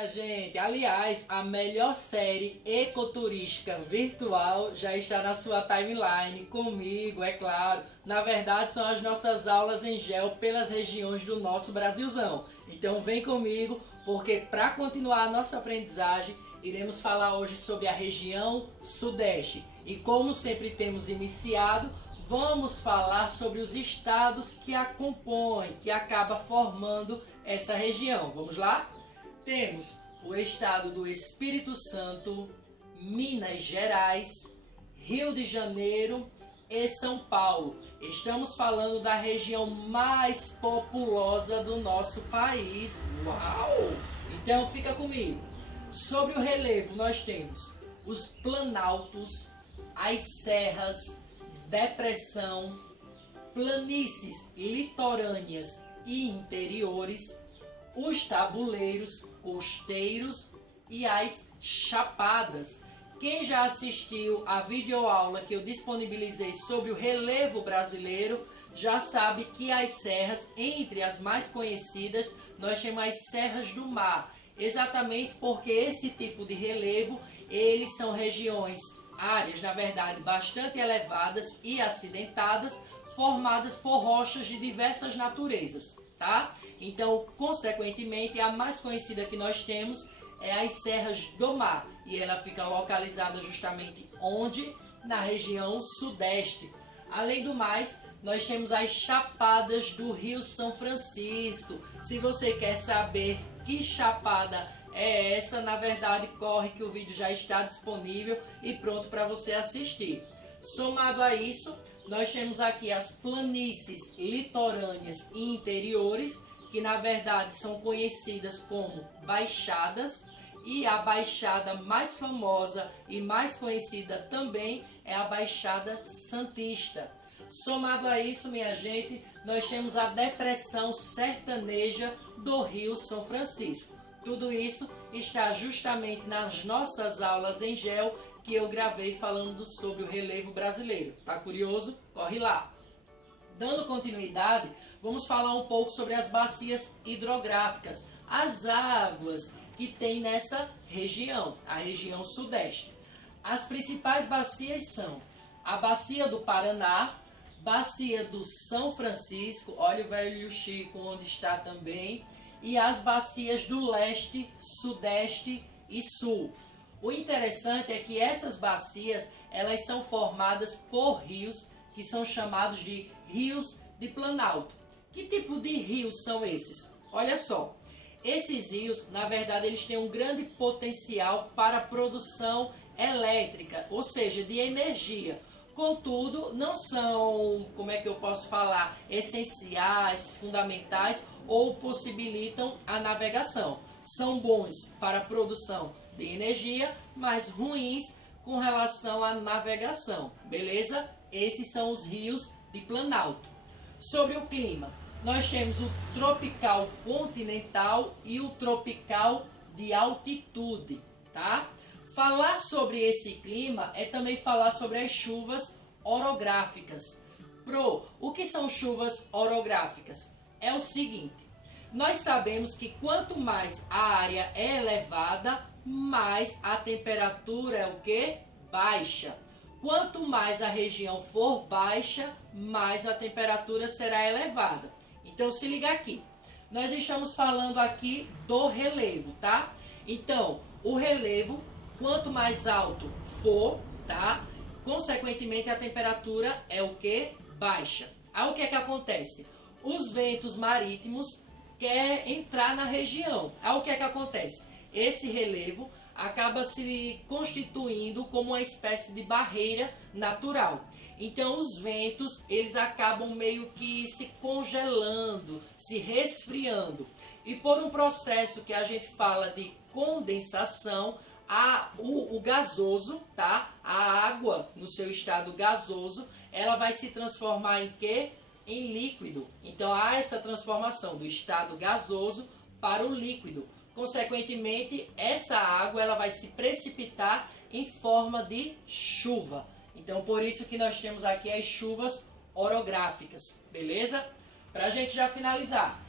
minha gente. Aliás, a melhor série ecoturística virtual já está na sua timeline, comigo, é claro. Na verdade, são as nossas aulas em gel pelas regiões do nosso Brasilzão. Então vem comigo, porque para continuar a nossa aprendizagem, iremos falar hoje sobre a região Sudeste. E como sempre temos iniciado, vamos falar sobre os estados que a compõem, que acaba formando essa região. Vamos lá? Temos o estado do Espírito Santo, Minas Gerais, Rio de Janeiro e São Paulo. Estamos falando da região mais populosa do nosso país. Uau! Então fica comigo. Sobre o relevo nós temos os planaltos, as serras, depressão, planícies litorâneas e interiores, os tabuleiros costeiros e as chapadas. Quem já assistiu a videoaula que eu disponibilizei sobre o relevo brasileiro já sabe que as serras, entre as mais conhecidas, nós temos as serras do mar, exatamente porque esse tipo de relevo, eles são regiões, áreas na verdade bastante elevadas e acidentadas, formadas por rochas de diversas naturezas, tá? Então, consequentemente, a mais conhecida que nós temos é as serras do mar, e ela fica localizada justamente onde? Na região sudeste. Além do mais, nós temos as chapadas do Rio São Francisco. Se você quer saber que chapada é essa, na verdade, corre que o vídeo já está disponível e pronto para você assistir. Somado a isso, nós temos aqui as planícies litorâneas e interiores, que na verdade são conhecidas como baixadas, e a baixada mais famosa e mais conhecida também é a Baixada Santista. Somado a isso, minha gente, nós temos a depressão sertaneja do Rio São Francisco. Tudo isso está justamente nas nossas aulas em gel que eu gravei falando sobre o relevo brasileiro. Tá curioso? Corre lá! Dando continuidade, vamos falar um pouco sobre as bacias hidrográficas, as águas que tem nessa região, a região sudeste. As principais bacias são a Bacia do Paraná, Bacia do São Francisco, olha o velho Chico onde está também, e as bacias do leste, sudeste e sul. O interessante é que essas bacias, elas são formadas por rios que são chamados de rios de planalto. Que tipo de rios são esses? Olha só, esses rios, na verdade, eles têm um grande potencial para a produção elétrica, ou seja, de energia. Contudo, não são, como é que eu posso falar, essenciais, fundamentais ou possibilitam a navegação. São bons para a produção de energia, mas ruins com relação à navegação, beleza? Esses são os rios de planalto. Sobre o clima, nós temos o tropical continental e o tropical de altitude, tá? Falar sobre esse clima é também falar sobre as chuvas orográficas. O que são chuvas orográficas? É o seguinte, nós sabemos que quanto mais a área é elevada, mais a temperatura é o que? Baixa. Quanto mais a região for baixa, mais a temperatura será elevada. Então se liga aqui, nós estamos falando aqui do relevo, tá? Então, o relevo, quanto mais alto for, tá? Consequentemente a temperatura é o que? Baixa. Aí o que é que acontece? Os ventos marítimos querem entrar na região. Aí o que é que acontece? Esse relevo acaba se constituindo como uma espécie de barreira natural. Então os ventos, eles acabam meio que se congelando, se resfriando. E por um processo que a gente fala de condensação, o gasoso, tá? A água no seu estado gasoso, ela vai se transformar em quê? Em líquido. Então há essa transformação do estado gasoso para o líquido. Consequentemente, essa água ela vai se precipitar em forma de chuva. Então, por isso que nós temos aqui as chuvas orográficas, beleza? Para a gente já finalizar,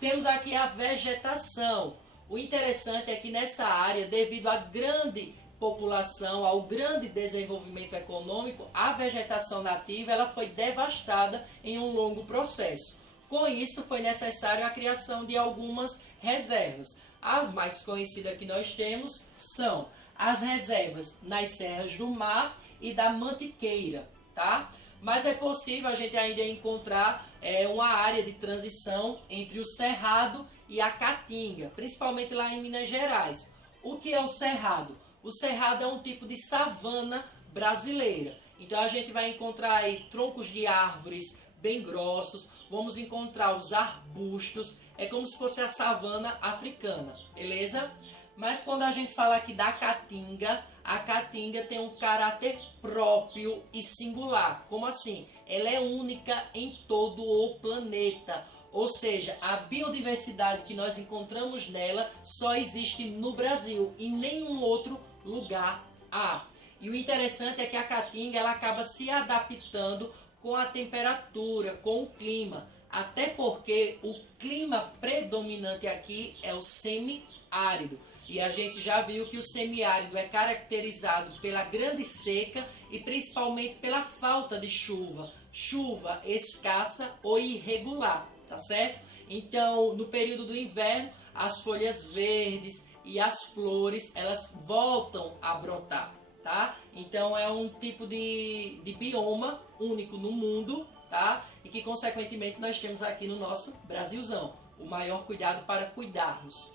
temos aqui a vegetação. O interessante é que nessa área, devido à grande população, ao grande desenvolvimento econômico, a vegetação nativa ela foi devastada em um longo processo. Com isso, foi necessário a criação de algumas reservas. A mais conhecida que nós temos são as reservas nas serras do Mar e da Mantiqueira, tá? Mas é possível a gente ainda encontrar uma área de transição entre o Cerrado e a Caatinga, principalmente lá em Minas Gerais. O que é o Cerrado? O Cerrado é um tipo de savana brasileira. Então a gente vai encontrar aí troncos de árvores bem grossos, vamos encontrar os arbustos, é como se fosse a savana africana, beleza? Mas quando a gente fala aqui da Caatinga, a Caatinga tem um caráter próprio e singular. Como assim? Ela é única em todo o planeta. Ou seja, a biodiversidade que nós encontramos nela só existe no Brasil, em nenhum outro lugar há. E o interessante é que a Caatinga ela acaba se adaptando com a temperatura, com o clima. Até porque o clima predominante aqui é o semiárido. E a gente já viu que o semiárido é caracterizado pela grande seca e principalmente pela falta de chuva. Chuva escassa ou irregular, tá certo? Então, no período do inverno, as folhas verdes e as flores, elas voltam a brotar, tá? Então, é um tipo de bioma único no mundo, tá? E que, consequentemente, nós temos aqui no nosso Brasilzão. O maior cuidado para cuidarmos.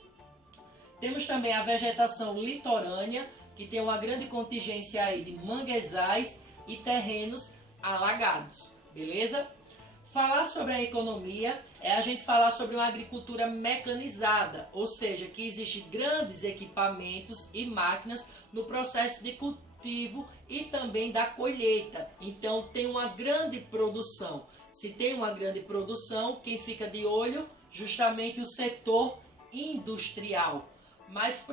Temos também a vegetação litorânea, que tem uma grande contingência aí de manguezais e terrenos alagados, beleza? Falar sobre a economia é a gente falar sobre uma agricultura mecanizada, ou seja, que existem grandes equipamentos e máquinas no processo de cultivo e também da colheita. Então tem uma grande produção. Se tem uma grande produção, quem fica de olho? Justamente o setor industrial. Mas,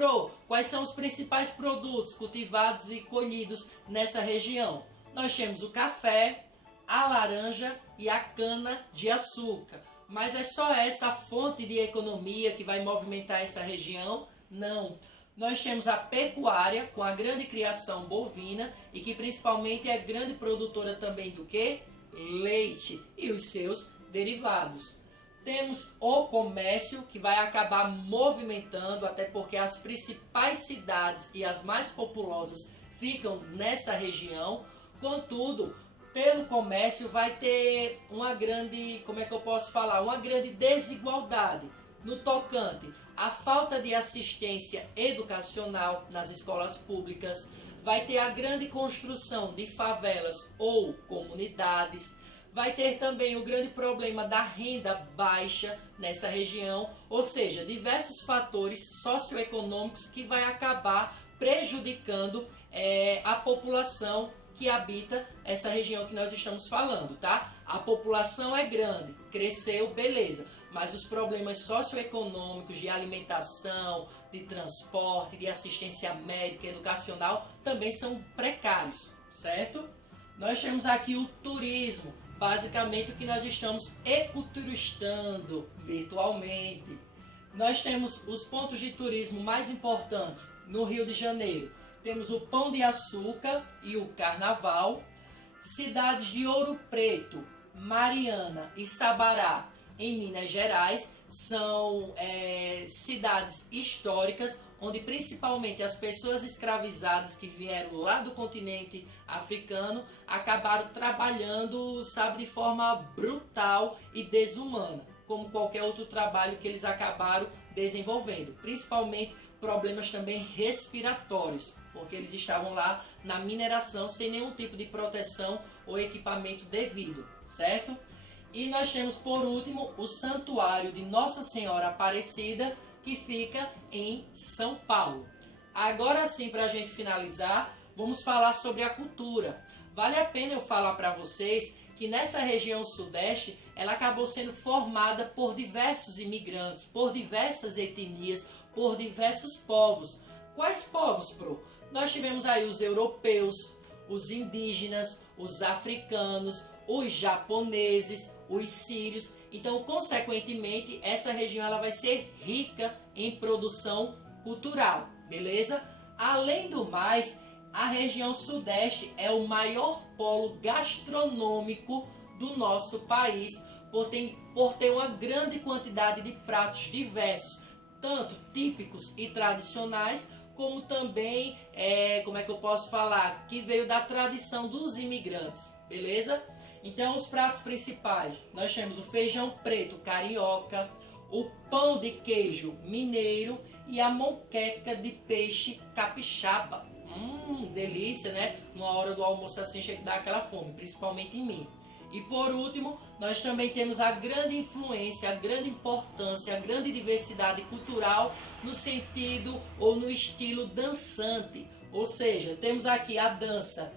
quais são os principais produtos cultivados e colhidos nessa região? Nós temos o café, a laranja e a cana de açúcar. Mas é só essa fonte de economia que vai movimentar essa região? Não. Nós temos a pecuária, com a grande criação bovina e que principalmente é grande produtora também do que? Leite e os seus derivados. Temos o comércio, que vai acabar movimentando, até porque as principais cidades e as mais populosas ficam nessa região. Contudo, pelo comércio vai ter uma grande, como é que eu posso falar? Uma grande desigualdade no tocante à falta de assistência educacional nas escolas públicas. Vai ter a grande construção de favelas ou comunidades. Vai ter também o grande problema da renda baixa nessa região, ou seja, diversos fatores socioeconômicos que vai acabar prejudicando a população que habita essa região que nós estamos falando, tá? A população é grande, cresceu, beleza, mas os problemas socioeconômicos de alimentação, de transporte, de assistência médica, educacional também são precários, certo? Nós temos aqui o turismo. Basicamente o que nós estamos ecoturistando virtualmente. Nós temos os pontos de turismo mais importantes no Rio de Janeiro. Temos o Pão de Açúcar e o Carnaval. Cidades de Ouro Preto, Mariana e Sabará, em Minas Gerais, são cidades históricas onde principalmente as pessoas escravizadas que vieram lá do continente africano acabaram trabalhando, sabe, de forma brutal e desumana, como qualquer outro trabalho que eles acabaram desenvolvendo, principalmente problemas também respiratórios, porque eles estavam lá na mineração sem nenhum tipo de proteção ou equipamento devido, certo? E nós temos por último o Santuário de Nossa Senhora Aparecida, que fica em São Paulo. Agora sim, para a gente finalizar, vamos falar sobre a cultura. Vale a pena eu falar para vocês que nessa região sudeste, ela acabou sendo formada por diversos imigrantes, por diversas etnias, por diversos povos. Quais povos, Nós tivemos aí os europeus, os indígenas, os africanos, os japoneses, os sírios. Então, consequentemente, essa região ela vai ser rica em produção cultural, beleza? Além do mais, a região sudeste é o maior polo gastronômico do nosso país, por ter uma grande quantidade de pratos diversos, tanto típicos e tradicionais, como também, como é que eu posso falar, que veio da tradição dos imigrantes, beleza? Então, os pratos principais, nós temos o feijão preto carioca, o pão de queijo mineiro e a moqueca de peixe capixaba. Delícia, né? Numa hora do almoço assim chega a dar aquela fome, principalmente em mim. E por último, nós também temos a grande influência, a grande importância, a grande diversidade cultural no sentido ou no estilo dançante. Ou seja, temos aqui a dança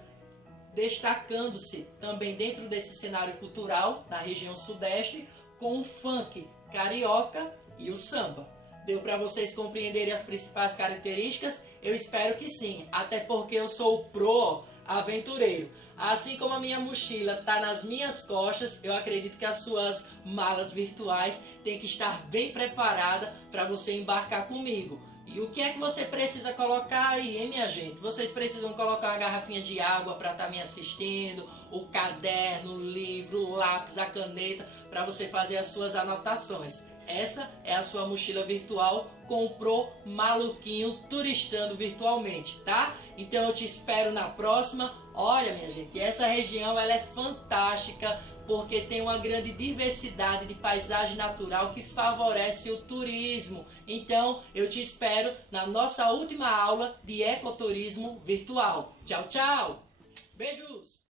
destacando-se também dentro desse cenário cultural na região sudeste com o funk carioca e o samba. Deu para vocês compreenderem as principais características? Eu espero que sim, até porque eu sou o pro aventureiro. Assim como a minha mochila está nas minhas costas, eu acredito que as suas malas virtuais têm que estar bem preparada para você embarcar comigo. E o que é que você precisa colocar aí, hein, minha gente? Vocês precisam colocar uma garrafinha de água para estar me assistindo, o caderno, o livro, o lápis, a caneta, para você fazer as suas anotações. Essa é a sua mochila virtual com o Pro Maluquinho turistando virtualmente, tá? Então eu te espero na próxima. Olha, minha gente, essa região ela é fantástica porque tem uma grande diversidade de paisagem natural que favorece o turismo. Então eu te espero na nossa última aula de ecoturismo virtual. Tchau, tchau! Beijos!